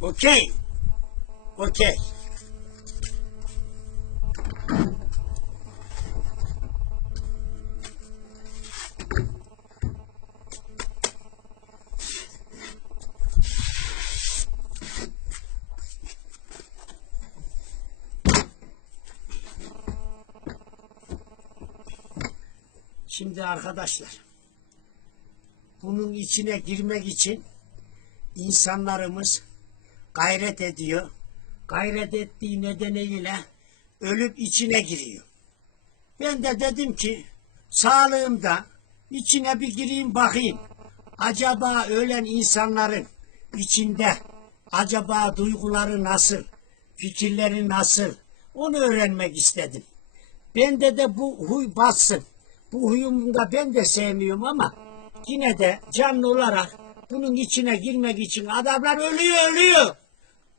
Okey. Okey. Şimdi arkadaşlar bunun içine girmek için insanlarımız gayret ediyor. Gayret ettiği nedeniyle ölüp içine giriyor. Ben de dedim ki sağlığımda içine bir gireyim bakayım. Acaba ölen insanların içinde acaba duyguları nasıl, fikirleri nasıl onu öğrenmek istedim. Bende de bu huy bassın. Bu huyumu da ben de sevmiyorum ama yine de canlı olarak bunun içine girmek için adamlar ölüyor ölüyor.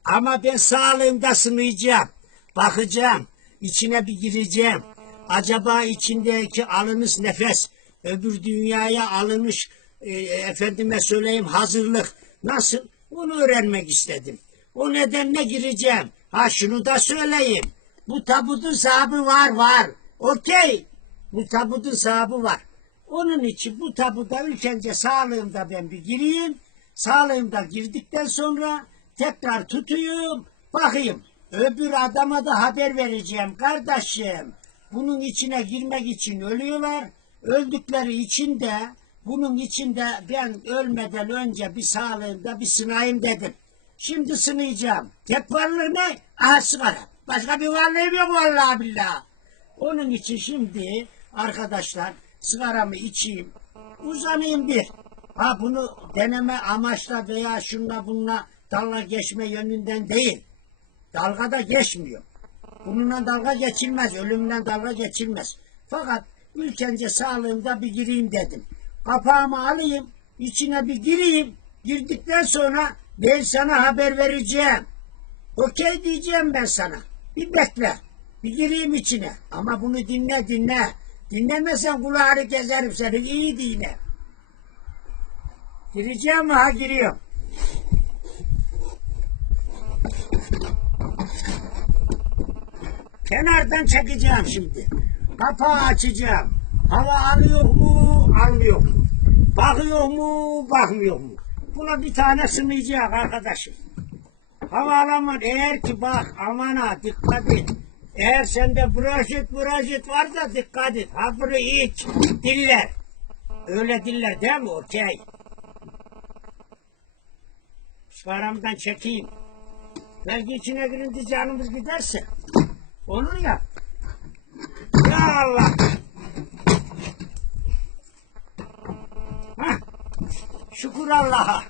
Ama ben sağlığımda sınayacağım. Bakacağım. içine bir gireceğim. Acaba içindeki alınış nefes, öbür dünyaya alınış, e, efendime söyleyeyim hazırlık nasıl? Onu öğrenmek istedim. O nedenle gireceğim. Ha şunu da söyleyeyim. Bu tabutun sahibi var var. Okey. Bu tabutun sahibi var. Onun için bu tabuda ülkence sağlığımda ben bir gireyim. Sağlığımda girdikten sonra tekrar tutuyum. Bakayım. Öbür adama da haber vereceğim kardeşim. Bunun içine girmek için ölüyorlar. Öldükleri için de bunun içinde ben ölmeden önce bir sağlığımda bir sınayım dedim. Şimdi sınayacağım. Tek varlığı ne? Aha sigara. Başka bir varlığım yok vallahi billahi. Onun için şimdi arkadaşlar sigaramı içeyim. Uzanayım bir. Ha bunu deneme amaçla veya şunla bununla dalga geçme yönünden değil. Dalga da geçmiyor. Bununla dalga geçilmez. Ölümle dalga geçilmez. Fakat ülkence sağlığımda bir gireyim dedim. Kapağımı alayım. içine bir gireyim. Girdikten sonra ben sana haber vereceğim. Okey diyeceğim ben sana. Bir bekle. Bir gireyim içine. Ama bunu dinle dinle. Dinlemezsen kulağını gezerim senin. İyi dinle. Gireceğim? Ha giriyorum. Kenardan çekeceğim şimdi. Kapağı açacağım. Hava alıyor mu? Almıyor mu? Bakıyor mu? Bakmıyor mu? Buna bir tane sınayacak arkadaşım. Havalaman eğer ki bak aman ha dikkat et. Eğer sende broşit broşit varsa dikkat et. Ha bunu iç. Diller. Öyle diller değil mi? Okey. Paramdan çekeyim. Belki içine girince canımız giderse. Olur ya. Ya Allah. Hah. Şükür Allah'a.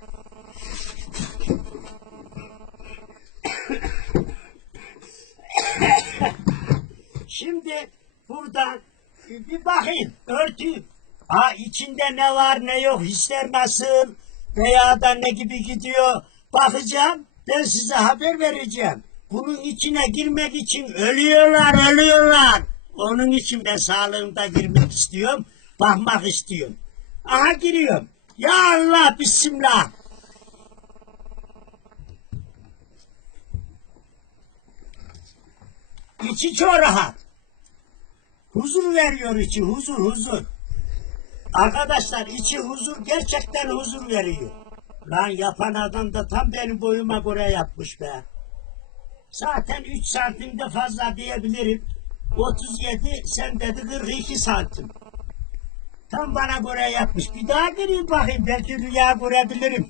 Şimdi buradan bir bakayım, örteyim. Ha içinde ne var ne yok, hisler nasıl veya da ne gibi gidiyor bakacağım. Ben size haber vereceğim. Bunun içine girmek için ölüyorlar, ölüyorlar. Onun için ben sağlığımda girmek istiyorum, bakmak istiyorum. Aha giriyorum. Ya Allah, Bismillah. İçi çok rahat. Huzur veriyor içi, huzur, huzur. Arkadaşlar içi huzur, gerçekten huzur veriyor. Lan yapan adam da tam benim boyuma göre yapmış be. Zaten 3 santimde fazla diyebilirim. 37, sen dedi 42 santim. Tam bana göre yapmış. Bir daha gireyim bakayım, belki rüya görebilirim.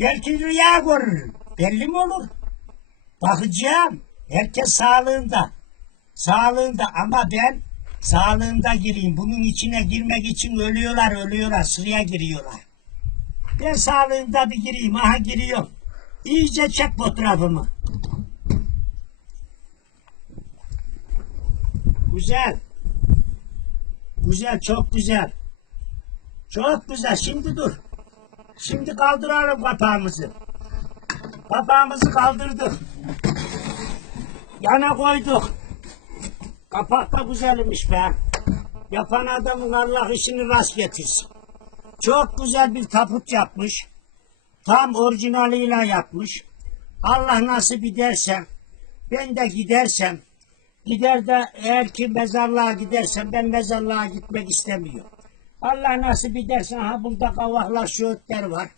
Belki rüya görürüm. Belli mi olur? Bakacağım. Herkes sağlığında. Sağlığında ama ben sağlığında gireyim. Bunun içine girmek için ölüyorlar, ölüyorlar. Sıraya giriyorlar. Ben sağlığında bir gireyim. Aha giriyorum. İyice çek fotoğrafımı. Güzel. Güzel, çok güzel. Çok güzel. Şimdi dur. Şimdi kaldıralım kapağımızı. Kapağımızı kaldırdık. Yana koyduk. Kapak da güzelmiş be. Yapan adamın Allah işini rast getirsin. Çok güzel bir taput yapmış. Tam orijinaliyle yapmış. Allah nasip ederse ben de gidersem gider de eğer ki mezarlığa gidersem ben mezarlığa gitmek istemiyorum. Allah nasip ederse ha burada kavaklar şöğütler var.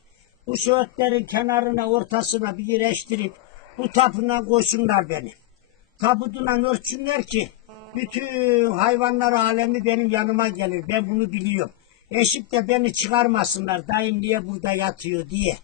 Bu şöğütlerin kenarına ortasına bir birleştirip bu tapına koysunlar beni. Tabutuna ölçsünler ki bütün hayvanlar alemi benim yanıma gelir. Ben bunu biliyorum. Eşip de beni çıkarmasınlar. Dayım niye burada yatıyor diye.